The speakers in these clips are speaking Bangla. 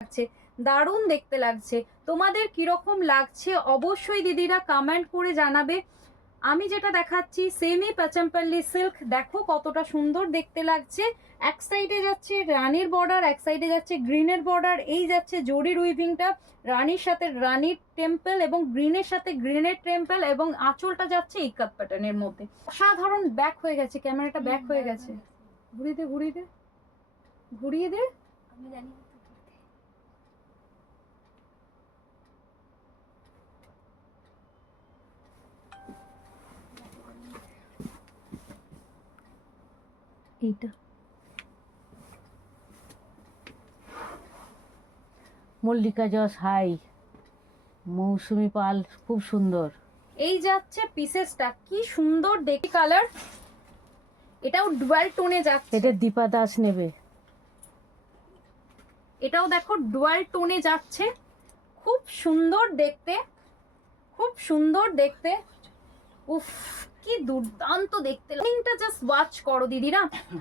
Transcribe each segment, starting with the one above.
লাগছে, দারুণ দেখতে লাগছে। তোমাদের কিরকম লাগছে অবশ্যই দিদিরা কমেন্ট করে জানাবে। আমি যেটা দেখাচ্ছি সেমি পাচামপল্লি সিল্ক, দেখো কতটা সুন্দর দেখতে লাগছে। এক সাইডে যাচ্ছে রানীর বর্ডার, এক সাইডে যাচ্ছে গ্রিনের বর্ডার, এই যাচ্ছে জরির উইভিংটা, রানীর সাথে রানীর টেম্পল এবং গ্রিনের সাথে গ্রিনের টেম্পল, এবং আঁচলটা যাচ্ছে ইকাত প্যাটার্নের মধ্যে। অসাধারণ ব্যাক হয়ে গেছে, ক্যামেরাটা ব্যাক হয়ে গেছে। ঘুরিয়ে দে ঘুরিয়ে দে ঘুরিয়ে দে। আমি জানি এইটা মল্লিকা জস হাই, মৌসুমি পাল, খুব সুন্দর। এই যাচ্ছে পিসেসটা, কি সুন্দর দেখি কালার। এটাও ডুয়াল টোনে যাচ্ছে, এটা দীপা দাস নেবে। এটাও দেখো ডুয়াল টোনে যাচ্ছে, খুব সুন্দর দেখতে, খুব সুন্দর দেখতে। উফ কি দুর্দান্ত দেখতে। লিংকটা জাস্ট ওয়াচ করো দিদিরা,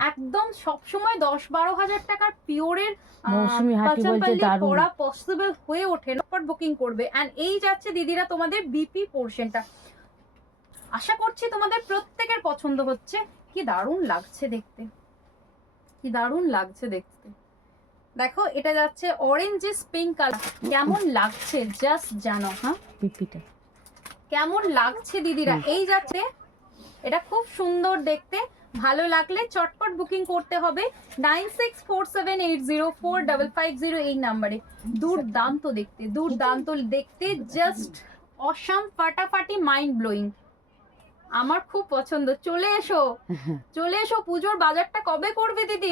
একদম সবসময় 10-12 হাজার টাকার পিওরের মৌসুমি হাটি বলছে দারুণ। পড়া পসিবল হয়ে ওঠে না, বুকিং করবে। এন্ড এই যাচ্ছে দিদিরা তোমাদের বিপি পোরশনটা, আশা করছি তোমাদের প্রত্যেকের পছন্দ হচ্ছে। কি দারুণ লাগছে দেখতে, কি দারুণ লাগছে দেখতে। দেখো এটা যাচ্ছে অরেঞ্জিস পিঙ্ক কালার, কেমন লাগছে জাস্ট জানো। হ্যাঁ পিপিটা কেমন লাগছে দিদিরা। এই যাচ্ছে, এটা খুব সুন্দর দেখতে, ভালো লাগলে চটপট বুকিং করতে হবে 9647804550 এই নাম্বারে। দুর্দান্ত দেখতে, দুর্দান্ত দেখতে, জাস্ট অসাম, ফাটাফাটি, মাইন্ড ব্লোয়িং। আমার খুব পছন্দ। চলে এসো, চলে এসো, পুজোর বাজারটা কবে করবে দিদি?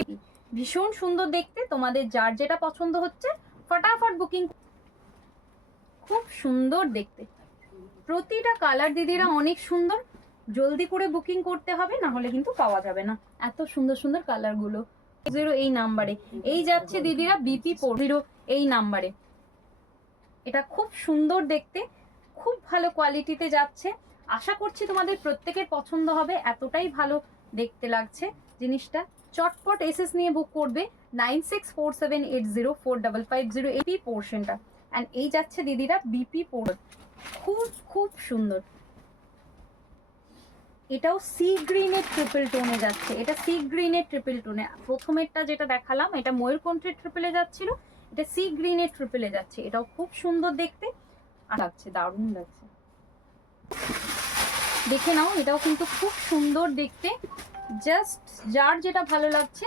ভীষণ সুন্দর দেখতে, তোমাদের যার যেটা পছন্দ হচ্ছে ফটাফট বুকিং। খুব সুন্দর দেখতে, প্রতিটা কালার দিদিরা অনেক সুন্দর, জলদি করে বুকিং করতে হবে, না হলে কিন্তু পাওয়া যাবে না এত সুন্দর সুন্দর কালার গুলো। 0 এই নাম্বারে এই যাচ্ছে দিদিরা, বিপি 40 এই নাম্বারে। এটা খুব সুন্দর দেখতে, খুব ভালো কোয়ালিটিতে যাচ্ছে, আশা করছি তোমাদের প্রত্যেকের পছন্দ হবে, এতটাই ভালো দেখতে লাগছে জিনিসটা। চটপট এসএস নিয়ে বুক করবে 9647804550 এপি পোর্শনটা। এন্ড এই যাচ্ছে দিদিরা বিপি পোর, খুব খুব সুন্দর। এটাও সি গ্রিনের ট্রিপল টোনে যাচ্ছে, এটা সি গ্রিনের ট্রিপল টোনে। প্রথমেরটা যেটা দেখালাম এটা ময়ূরকণ্ঠের ট্রিপলে যাচ্ছিল, এটা সি গ্রিনের ট্রিপলে যাচ্ছে। এটাও খুব সুন্দর দেখতে লাগছে, দারুণ লাগছে, দেখে নাও। এটাও কিন্তু খুব সুন্দর দেখতে, জাস্ট যার যেটা ভালো লাগছে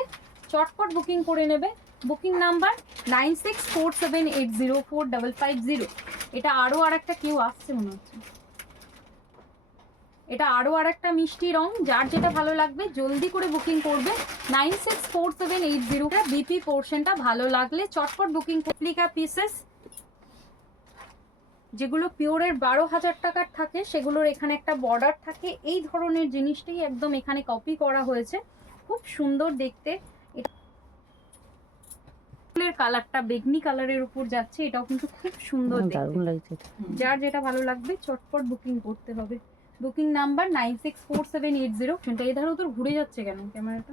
চটপট বুকিং করে নেবে। Booking number 9647804550। এটা আরো আরেকটা কেউ আসছে মনে হচ্ছে, এটা আরো আরেকটা মিষ্টি রং, যার যেটা ভালো লাগবে জলদি করে বুকিং করবে 964780। বিপি পোর্শনটা ভালো লাগলে চটপট বুকিং। রেপ্লিকা পিসেস যেগুলো পিওরের 12,000 টাকার থাকে, সেগুলোর এখানে একটা বর্ডার থাকে, এই ধরনের জিনিসটাই একদম এখানে কপি করা হয়েছে, খুব সুন্দর দেখতে। কালারটা বেগনি কালারের উপর যাচ্ছে, এটাও কিন্তু খুব সুন্দর দারুণ লাগছে। যার যেটা ভালো লাগবে চটপট বুকিং করতে হবে। Booking number 964780। এই ধারে তোর ঘুরে যাচ্ছে কেন ক্যামেরাটা?